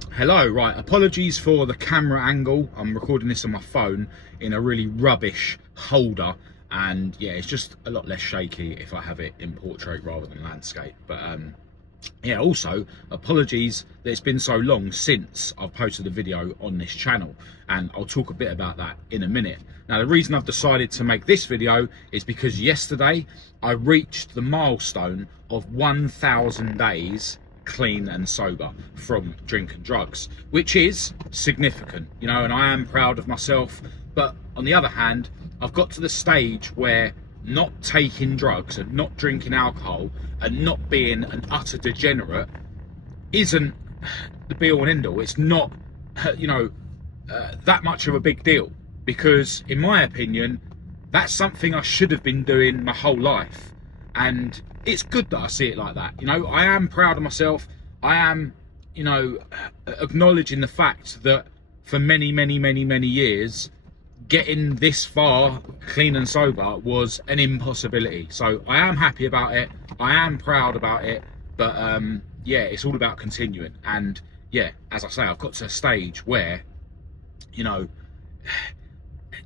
Hello, right, apologies for the camera angle. I'm recording this on my phone in a really rubbish holder, and yeah, it's just a lot less shaky if I have it in portrait rather than landscape. But yeah, also apologies that it's been so long since I've posted a video on this channel, and I'll talk a bit about that in a minute. Now, the reason I've decided to make this video is because yesterday I reached the milestone of 1,000 days clean and sober from drink and drugs, which is significant, you know, and I am proud of myself. But on the other hand, I've got to the stage where not taking drugs and not drinking alcohol and not being an utter degenerate isn't the be all and end all. It's not, that much of a big deal, because in my opinion, that's something I should have been doing my whole life. And it's good that I see it like that. You know, I am proud of myself. I am, acknowledging the fact that for many years, getting this far clean and sober was an impossibility. So I am happy about it. I am proud about it. But yeah, it's all about continuing. And yeah, as I say, I've got to a stage where,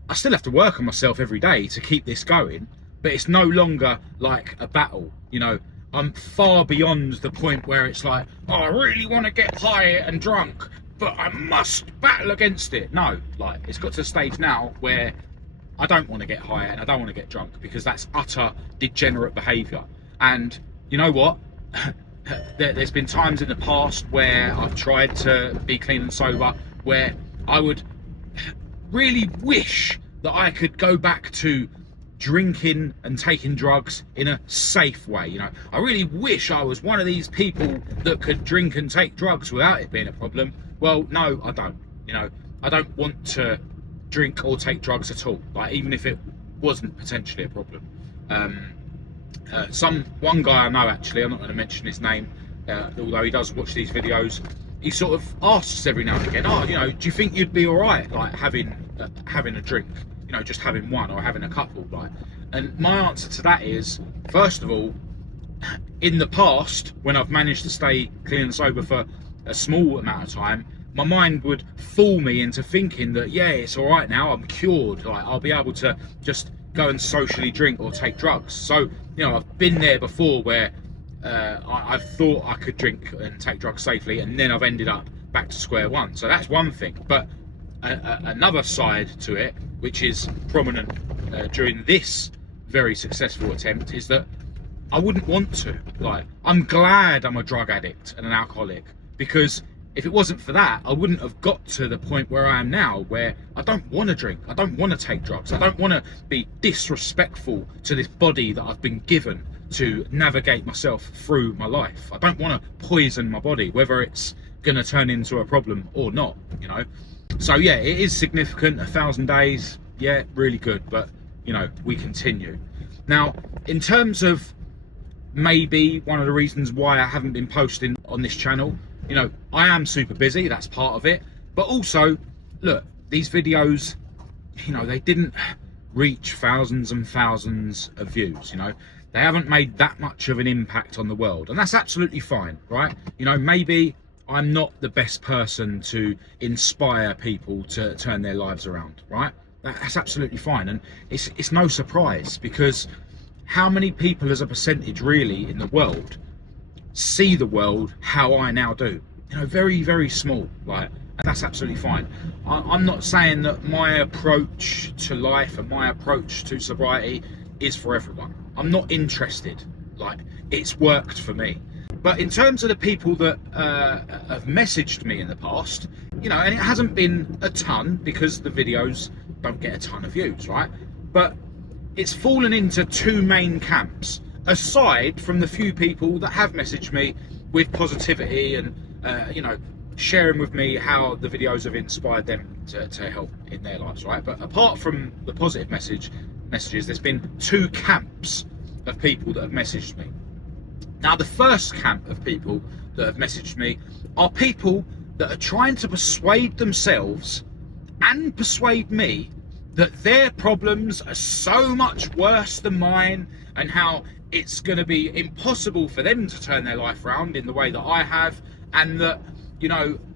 I still have to work on myself every day to keep this going. But it's no longer like a battle, I'm far beyond the point where it's like, oh, I really want to get high and drunk, but I must battle against it. No, like, it's got to a stage now where I don't want to get high and I don't want to get drunk, because that's utter degenerate behaviour. And you know what? There's been times in the past where I've tried to be clean and sober, where I would really wish that I could go back to drinking and taking drugs in a safe way. I really wish I was one of these people that could drink and take drugs without it being a problem. Well, no, I don't. I don't want to drink or take drugs at all, like, even if it wasn't potentially a problem. One guy I know, actually, I'm not going to mention his name, although he does watch these videos, he sort of asks every now and again, oh, do you think you'd be all right, like, having a drink, just having one or having a couple, like? And my answer to that is, first of all, in the past, when I've managed to stay clean and sober for a small amount of time, my mind would fool me into thinking that, yeah, it's all right now, I'm cured, like, I'll be able to just go and socially drink or take drugs. So, I've been there before where I've thought I could drink and take drugs safely, and then I've ended up back to square one. So that's one thing. But another side to it, which is prominent during this very successful attempt, is that I wouldn't want to. Like, I'm glad I'm a drug addict and an alcoholic, because if it wasn't for that, I wouldn't have got to the point where I am now, where I don't want to drink, I don't want to take drugs, I don't want to be disrespectful to this body that I've been given to navigate myself through my life. I don't want to poison my body, whether it's going to turn into a problem or not, So yeah, it is significant. 1,000 days, yeah, really good. But we continue. Now, in terms of maybe one of the reasons why I haven't been posting on this channel, I am super busy. That's part of it. But also, look, these videos, they didn't reach thousands and thousands of views. They haven't made that much of an impact on the world, and that's absolutely fine, right? Maybe I'm not the best person to inspire people to turn their lives around, right? That's absolutely fine. And it's no surprise, because how many people as a percentage really in the world see the world how I now do? Very, very small. Like, that's absolutely fine. I'm not saying that my approach to life and my approach to sobriety is for everyone. I'm not interested. Like, it's worked for me. But in terms of the people that have messaged me in the past, and it hasn't been a ton, because the videos don't get a ton of views, right? But it's fallen into two main camps, aside from the few people that have messaged me with positivity and, sharing with me how the videos have inspired them to help in their lives, right? But apart from the positive messages, there's been two camps of people that have messaged me. Now, the first camp of people that have messaged me are people that are trying to persuade themselves and persuade me that their problems are so much worse than mine, and how it's going to be impossible for them to turn their life around in the way that I have, and that,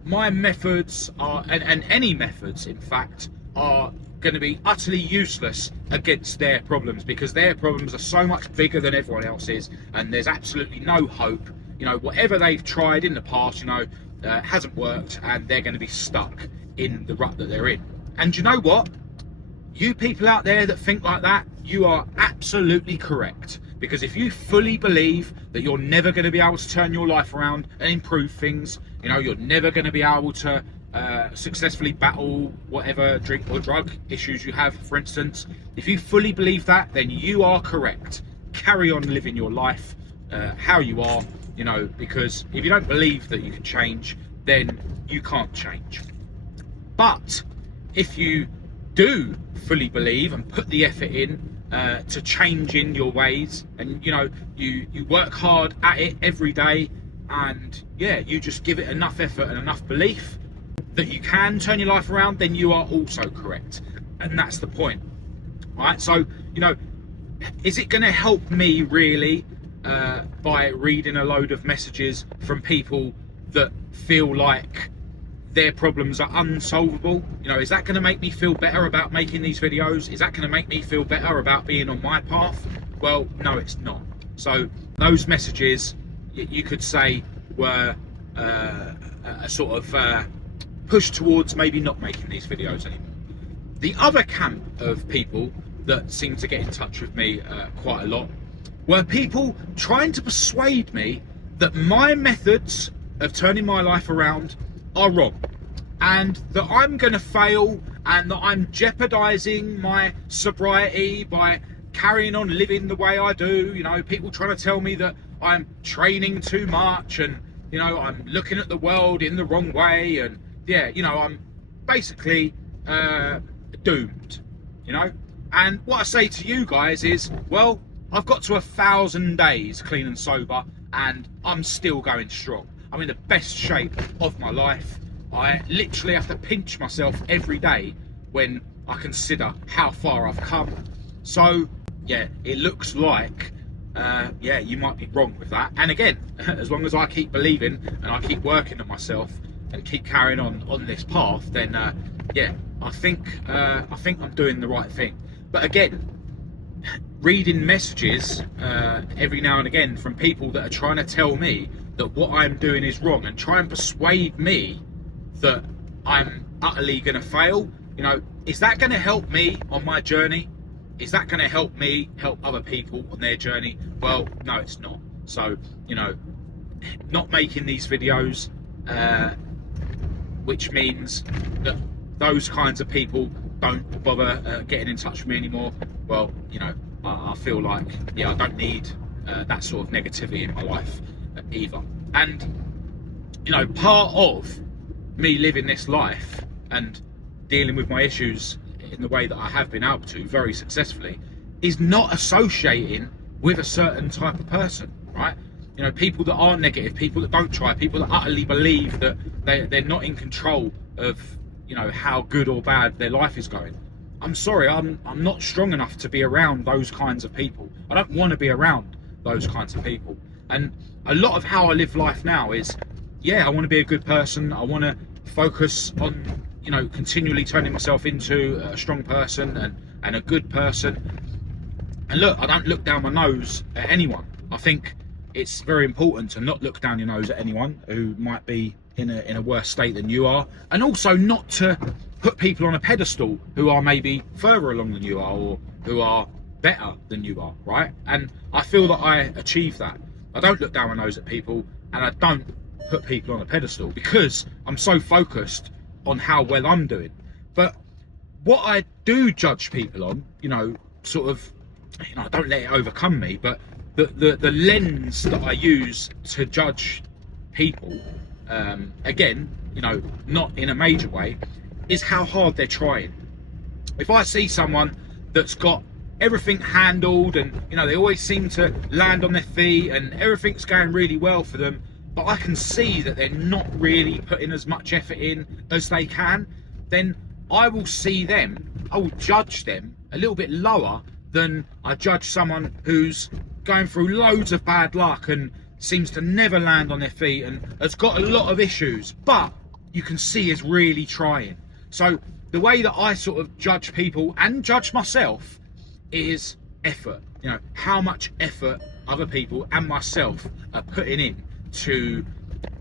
my methods are, and any methods in fact, are going to be utterly useless against their problems, because their problems are so much bigger than everyone else's, and there's absolutely no hope. You know, whatever they've tried in the past, you know, hasn't worked, and they're going to be stuck in the rut that they're in. And you know what? You people out there that think like that, you are absolutely correct. Because if you fully believe that you're never going to be able to turn your life around and improve things, you know, you're never going to be able to successfully battle whatever drink or drug issues you have, for instance, if you fully believe that, then you are correct. Carry on living your life how you are, you know, because if you don't believe that you can change, then you can't change. But if you do fully believe and put the effort in to change in your ways, and you know, you work hard at it every day, and yeah, you just give it enough effort and enough belief that you can turn your life around, then you are also correct. And that's the point. All right, so you know, is it going to help me really by reading a load of messages from people that feel like their problems are unsolvable? You know, is that going to make me feel better about making these videos? Is that going to make me feel better about being on my path? Well, no, it's not. So those messages, you could say, were a sort of push towards maybe not making these videos anymore. The other camp of people that seem to get in touch with me quite a lot were people trying to persuade me that my methods of turning my life around are wrong, and that I'm going to fail, and that I'm jeopardizing my sobriety by carrying on living the way I do. You know, people trying to tell me that I'm training too much, and you know, I'm looking at the world in the wrong way, and yeah, you know, I'm basically doomed, you know. And what I say to you guys is, well, I've got to 1,000 days clean and sober, and I'm still going strong. I'm in the best shape of my life. I literally have to pinch myself every day when I consider how far I've come. So yeah, it looks like yeah, you might be wrong with that. And again, as long as I keep believing and I keep working on myself and keep carrying on this path, then yeah, I think I'm doing the right thing. But again, reading messages every now and again from people that are trying to tell me that what I'm doing is wrong, and try and persuade me that I'm utterly going to fail, you know, is that going to help me on my journey? Is that going to help me help other people on their journey? Well, no, it's not. So, you know, not making these videos, which means that those kinds of people don't bother getting in touch with me anymore. Well, you know, I feel like, yeah, I don't need that sort of negativity in my life either. And you know, part of me living this life and dealing with my issues in the way that I have been able to very successfully is not associating with a certain type of person, right? You know, people that are negative, people that don't try, people that utterly believe that they're not in control of, you know, how good or bad their life is going. I'm sorry, I'm not strong enough to be around those kinds of people. I don't want to be around those kinds of people. And a lot of how I live life now is, yeah, I want to be a good person. I want to focus on, you know, continually turning myself into a strong person and a good person. And look, I don't look down my nose at anyone. I think it's very important to not look down your nose at anyone who might be in a worse state than you are, and also not to put people on a pedestal who are maybe further along than you are, or who are better than you are, right? And I feel that I achieve that. I don't look down my nose at people, and I don't put people on a pedestal, because I'm so focused on how well I'm doing. But what I do judge people on, you know, sort of, you know, I don't let it overcome me, but the lens that I use to judge people, again, you know, not in a major way, is how hard they're trying. If I see someone that's got everything handled, and you know, they always seem to land on their feet and everything's going really well for them, but I can see that they're not really putting as much effort in as they can, then I will see them, I will judge them a little bit lower than I judge someone who's going through loads of bad luck and seems to never land on their feet and has got a lot of issues, but you can see is really trying. So the way that I sort of judge people and judge myself is effort. You know, how much effort other people and myself are putting in to,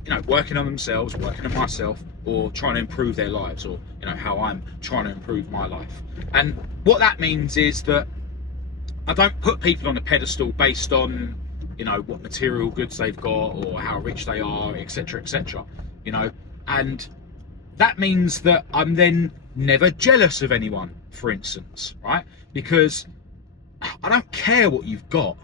you know, working on themselves, working on myself, or trying to improve their lives, or, you know, how I'm trying to improve my life. And what that means is that I don't put people on a pedestal based on, you know, what material goods they've got or how rich they are, etc., etc., you know. And that means that I'm then never jealous of anyone, for instance, right? Because I don't care what you've got.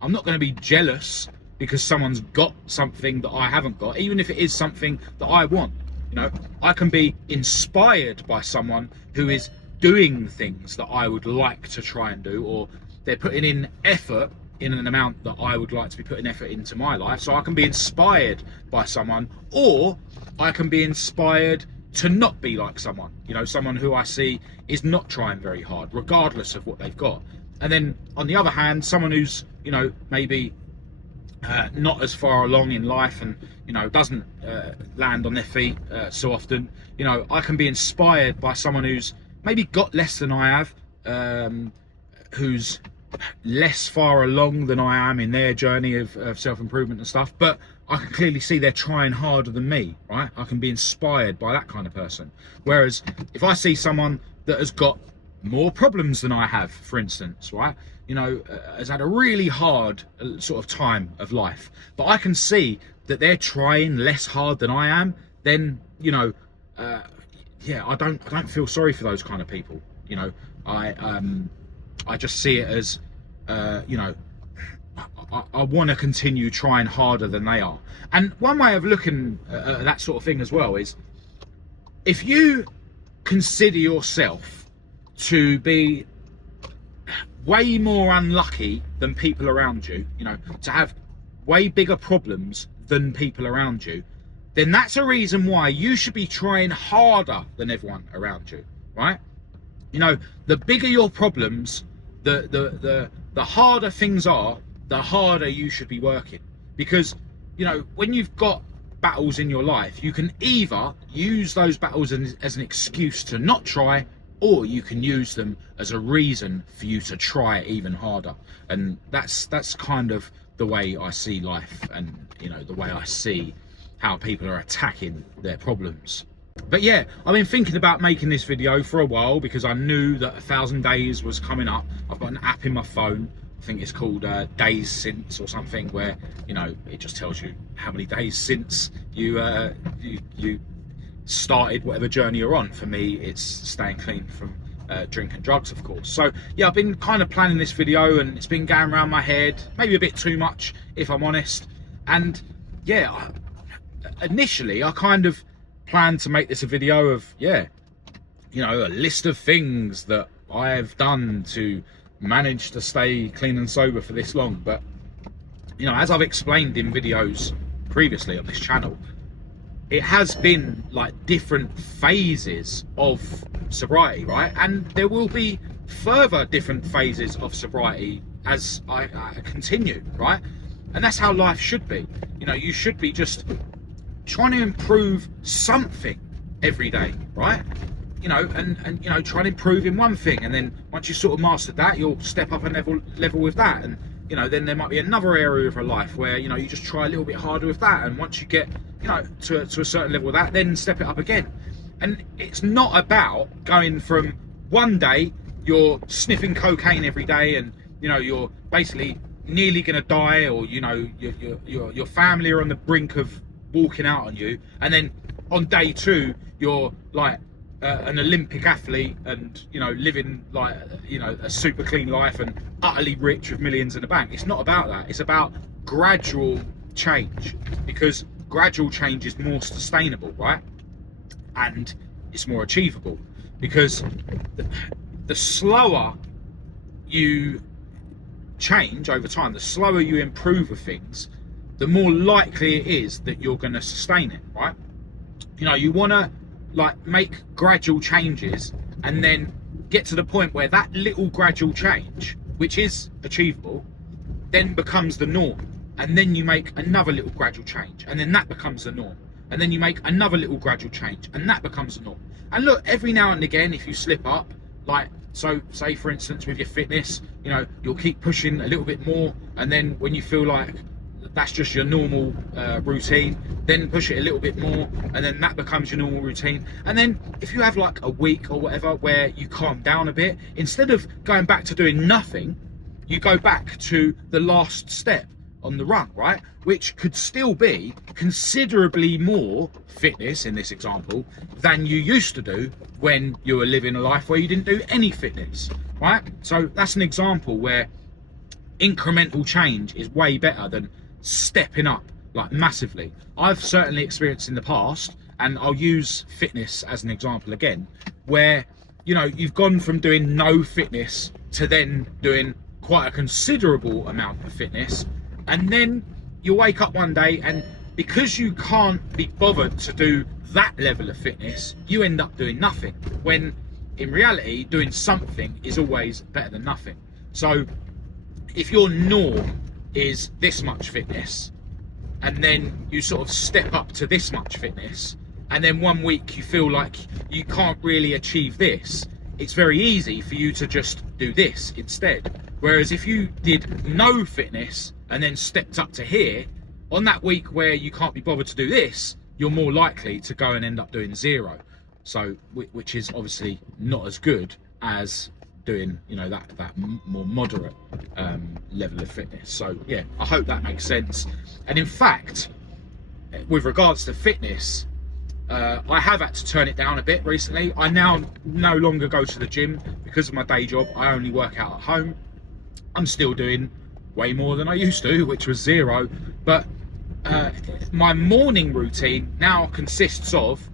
I'm not going to be jealous because someone's got something that I haven't got, even if it is something that I want. You know, I can be inspired by someone who is doing things that I would like to try and do, or they're putting in effort in an amount that I would like to be putting effort into my life. So I can be inspired by someone, or I can be inspired to not be like someone, you know, someone who I see is not trying very hard, regardless of what they've got. And then on the other hand, someone who's, you know, maybe not as far along in life and, you know, doesn't land on their feet so often, you know, I can be inspired by someone who's maybe got less than I have, who's less far along than I am in their journey of self-improvement and stuff, but I can clearly see they're trying harder than me, right? I can be inspired by that kind of person. Whereas if I see someone that has got more problems than I have, for instance, right, you know, has had a really hard sort of time of life, but I can see that they're trying less hard than I am, then, you know, yeah, I don't feel sorry for those kind of people. You know, I just see it as, you know, I want to continue trying harder than they are. And one way of looking at that sort of thing as well is, if you consider yourself to be way more unlucky than people around you, you know, to have way bigger problems than people around you, then that's a reason why you should be trying harder than everyone around you, right? You know, the bigger your problems, the harder things are, the harder you should be working. Because, you know, when you've got battles in your life, you can either use those battles as an excuse to not try, or you can use them as a reason for you to try even harder. And that's kind of the way I see life, and, you know, the way I see how people are attacking their problems. But yeah, I've been thinking about making this video for a while because I knew that 1,000 days was coming up. I've got an app in my phone, I think it's called Days Since or something, where, you know, it just tells you how many days since you started whatever journey you're on. For me, it's staying clean from drink and drugs, of course. So yeah, I've been kind of planning this video, and it's been going around my head, maybe a bit too much if I'm honest. And yeah, initially I kind of planned to make this a video of, yeah, you know, a list of things that I have done to manage to stay clean and sober for this long. But, you know, as I've explained in videos previously on this channel, it has been like different phases of sobriety, right? And there will be further different phases of sobriety as I continue, right? And that's how life should be. You know, you should be just trying to improve something every day, right? You know, and you know, try and improve in one thing, and then once you sort of mastered that, you'll step up a level with that. And, you know, then there might be another area of your life where, you know, you just try a little bit harder with that, and once you get, you know, to a certain level of that, then step it up again. And it's not about going from one day you're sniffing cocaine every day, and, you know, you're basically nearly gonna die, or, you know, your family are on the brink of walking out on you, and then on day two you're like an Olympic athlete, and, you know, living like, you know, a super clean life and utterly rich with millions in the bank. It's not about that. It's about gradual change, because gradual change is more sustainable, right? And it's more achievable, because the slower you change over time, the slower you improve with things, the more likely it is that you're going to sustain it, right? You know, you want to like make gradual changes, and then get to the point where that little gradual change, which is achievable, then becomes the norm. And then you make another little gradual change, and then that becomes the norm. and then you make another little gradual change, and that becomes a norm. And look, every now and again, if you slip up, like, so say for instance with your fitness, you know, you'll keep pushing a little bit more, and then when you feel like that's just your normal routine, then push it a little bit more, and then that becomes your normal routine. And then if you have like a week or whatever where you calm down a bit, instead of going back to doing nothing, you go back to the last step on the run, right? Which could still be considerably more fitness in this example than you used to do when you were living a life where you didn't do any fitness, right? So that's an example where incremental change is way better than stepping up like massively. I've certainly experienced in the past, and I'll use fitness as an example again, where, you know, you've gone from doing no fitness to then doing quite a considerable amount of fitness, and then you wake up one day, and because you can't be bothered to do that level of fitness, you end up doing nothing, when in reality doing something is always better than nothing. So if your norm is this much fitness, and then you sort of step up to this much fitness, and then one week you feel like you can't really achieve this, it's very easy for you to just do this instead. Whereas if you did no fitness and then stepped up to here, on that week where you can't be bothered to do this, you're more likely to go and end up doing zero. So, which is obviously not as good as doing, you know, that more moderate level of fitness. So yeah, I hope that makes sense. And in fact, with regards to fitness, I have had to turn it down a bit recently. I now no longer go to the gym because of my day job. I only work out at home. I'm still doing way more than I used to, which was zero, but my morning routine now consists of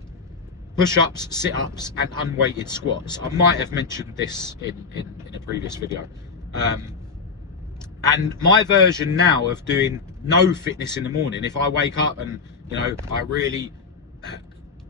push-ups, sit-ups and unweighted squats. I might have mentioned this in a previous video. And my version now of doing no fitness in the morning, if I wake up and, you know, I really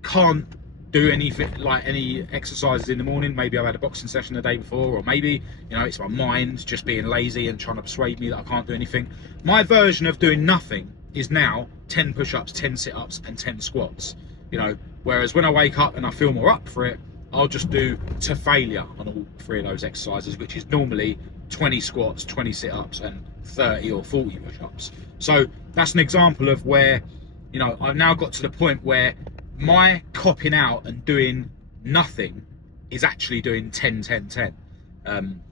can't do any exercises in the morning, maybe I've had a boxing session the day before, or maybe, you know, it's my mind just being lazy and trying to persuade me that I can't do anything. My version of doing nothing is now 10 push-ups, 10 sit-ups and 10 squats, you know. Whereas when I wake up and I feel more up for it, I'll just do to failure on all three of those exercises, which is normally 20 squats, 20 sit-ups and 30 or 40 push-ups. So that's an example of where, you know, I've now got to the point where my copping out and doing nothing is actually doing 10, 10, 10.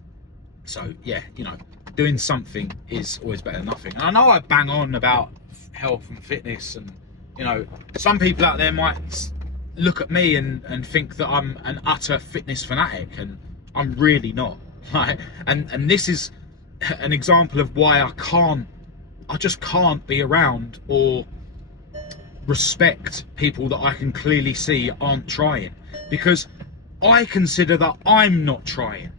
So yeah, you know, doing something is always better than nothing. And I know I bang on about health and fitness, and, you know, some people out there might look at me and think that I'm an utter fitness fanatic, and I'm really not. Right? And this is an example of why I just can't be around or respect people that I can clearly see aren't trying, because I consider that I'm not trying.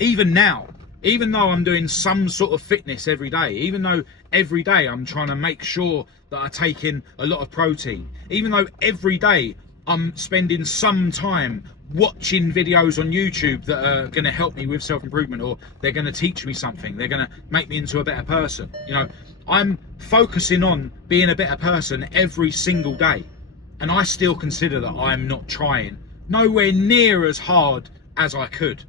Even now, even though I'm doing some sort of fitness every day, even though every day I'm trying to make sure that I take in a lot of protein, even though every day I'm spending some time watching videos on YouTube that are going to help me with self-improvement, or they're going to teach me something, they're going to make me into a better person, you know, I'm focusing on being a better person every single day, and I still consider that I'm not trying nowhere near as hard as I could,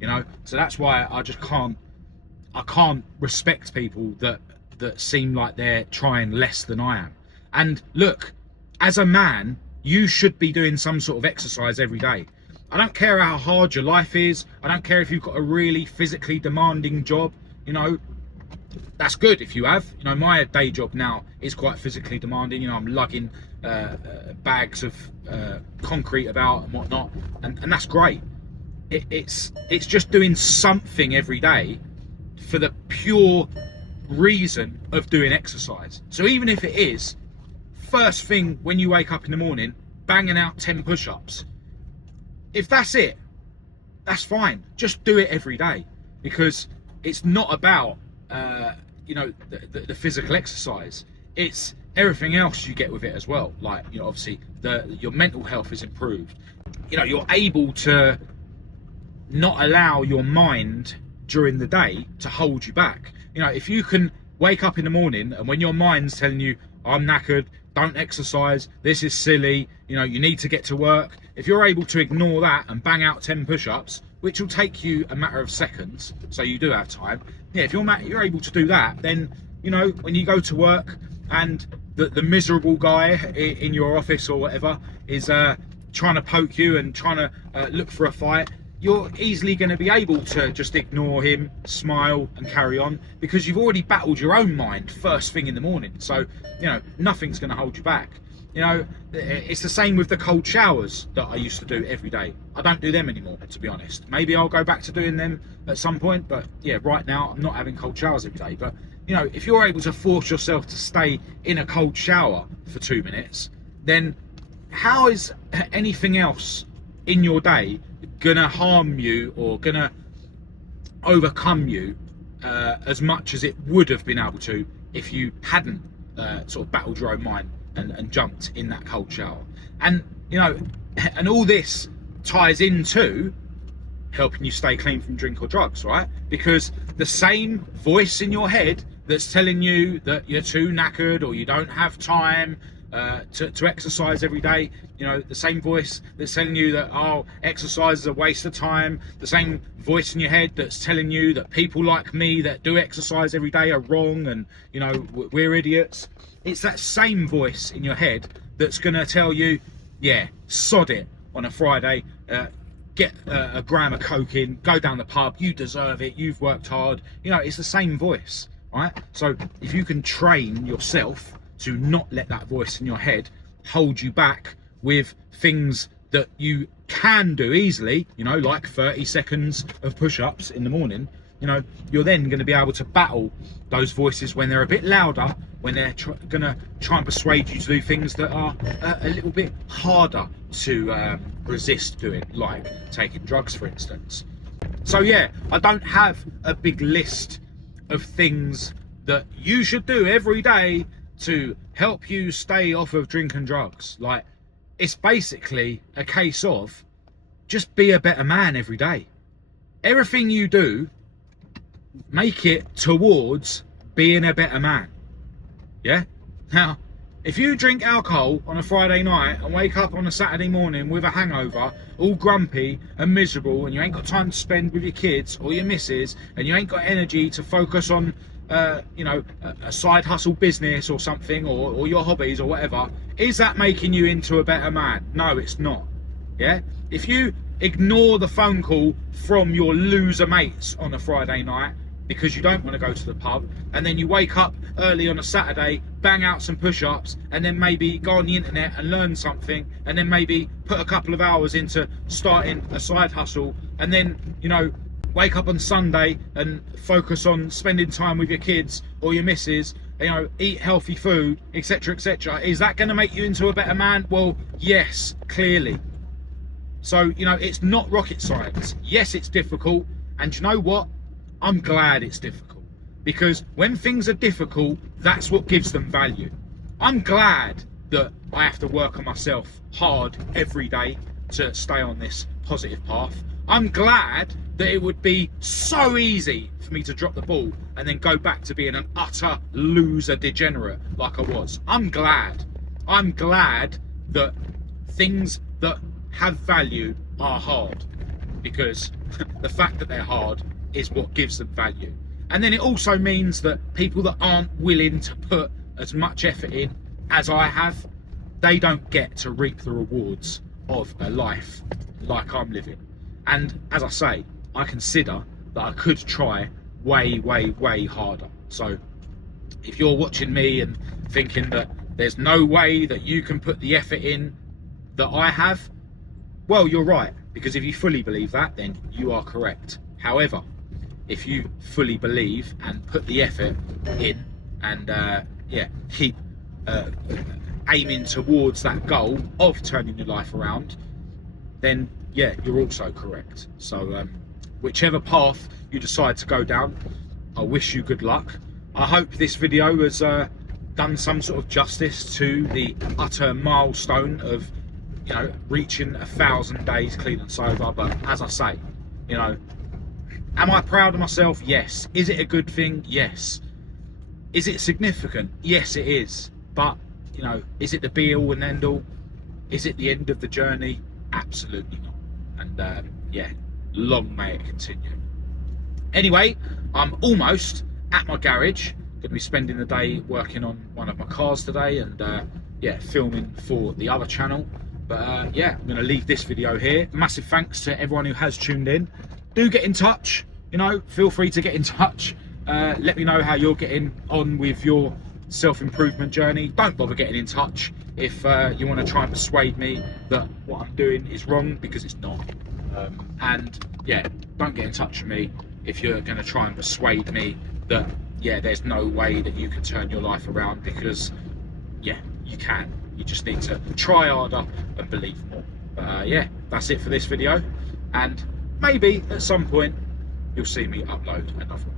you know. So that's why I just can't respect people that seem like they're trying less than I am. And look, as a man, you should be doing some sort of exercise every day. I don't care how hard your life is. I don't care if you've got a really physically demanding job, you know. That's good if you have. You know, my day job now is quite physically demanding. You know, I'm lugging bags of concrete about and whatnot, and that's great. It's just doing something every day for the pure reason of doing exercise. So even if it is first thing when you wake up in the morning, banging out 10 push-ups, if that's it, that's fine. Just do it every day, because it's not about you know, the physical exercise. It's everything else you get with it as well. Like, you know, obviously your mental health is improved. You know, you're able to not allow your mind during the day to hold you back. You know, if you can wake up in the morning and when your mind's telling you, I'm knackered, don't exercise, this is silly, you know, you need to get to work. If you're able to ignore that and bang out 10 push-ups, which will take you a matter of seconds, so you do have time, yeah, if you're able to do that, then, you know, when you go to work and the miserable guy in your office or whatever is trying to poke you and trying to look for a fight, you're easily going to be able to just ignore him, smile and carry on, because you've already battled your own mind first thing in the morning. So, you know, nothing's going to hold you back. You know, it's the same with the cold showers that I used to do every day. I don't do them anymore, to be honest. Maybe I'll go back to doing them at some point, but yeah, right now I'm not having cold showers every day. But, you know, if you're able to force yourself to stay in a cold shower for 2 minutes, then how is anything else in your day gonna harm you or gonna overcome you as much as it would have been able to if you hadn't sort of battled your own mind and jumped in that cold shower? And, you know, and all this ties into helping you stay clean from drink or drugs, right? Because the same voice in your head that's telling you that you're too knackered or you don't have time to exercise every day, you know, the same voice that's telling you that, oh, exercise is a waste of time, the same voice in your head that's telling you that people like me that do exercise every day are wrong and, you know, we're idiots. It's that same voice in your head that's going to tell you, yeah, sod it on a Friday, get a gram of coke in, go down the pub, you deserve it, you've worked hard. You know, it's the same voice, right? So if you can train yourself to not let that voice in your head hold you back with things that you can do easily, you know, like 30 seconds of push-ups in the morning, you know, you're then going to be able to battle those voices when they're a bit louder, when they're going to try and persuade you to do things that are a little bit harder to resist doing, like taking drugs, for instance. So yeah, I don't have a big list of things that you should do every day to help you stay off of drink and drugs. Like, it's basically a case of just be a better man every day. Everything you do, make it towards being a better man. Yeah? Now, if you drink alcohol on a Friday night and wake up on a Saturday morning with a hangover, all grumpy and miserable, and you ain't got time to spend with your kids or your missus, and you ain't got energy to focus on you know, a side hustle business or something, or your hobbies or whatever, is that making you into a better man? No, it's not. Yeah? If you ignore the phone call from your loser mates on a Friday night because you don't want to go to the pub, and then you wake up early on a Saturday, bang out some push-ups, and then maybe go on the internet and learn something, and then maybe put a couple of hours into starting a side hustle, and then, you know, wake up on Sunday and focus on spending time with your kids or your missus, you know, eat healthy food, etc., etc. Is that going to make you into a better man? Well, yes, clearly. So, you know, it's not rocket science. Yes, it's difficult, and you know what? I'm glad it's difficult, because when things are difficult, that's what gives them value. I'm glad that I have to work on myself hard every day to stay on this positive path. I'm glad that it would be so easy for me to drop the ball and then go back to being an utter loser degenerate like I was. I'm glad that things that have value are hard, because the fact that they're hard is what gives them value. And then it also means that people that aren't willing to put as much effort in as I have, they don't get to reap the rewards of a life like I'm living. And as I say, I consider that I could try way, way, way harder. So if you're watching me and thinking that there's no way that you can put the effort in that I have, well, you're right, because if you fully believe that, then you are correct. However, if you fully believe and put the effort in and yeah, keep aiming towards that goal of turning your life around, then yeah, you're also correct. So whichever path you decide to go down, I wish you good luck. I hope this video has done some sort of justice to the utter milestone of, you know, reaching 1,000 days clean and sober. But as I say, you know, am I proud of myself? Yes. Is it a good thing? Yes. Is it significant? Yes, it is. But you know, is it the be all and end all? Is it the end of the journey? Absolutely not. And yeah, long may it continue. Anyway, I'm almost at my garage. Going to be spending the day working on one of my cars today, and yeah, filming for the other channel. But yeah, I'm going to leave this video here. Massive thanks to everyone who has tuned in. Do get in touch, you know, feel free to get in touch. Let me know how you're getting on with your self-improvement journey. Don't bother getting in touch if you want to try and persuade me that what I'm doing is wrong, because it's not. And yeah, don't get in touch with me if you're going to try and persuade me that, yeah, there's no way that you can turn your life around, because yeah, you can. You just need to try harder and believe more. But yeah, that's it for this video, and maybe at some point you'll see me upload another one.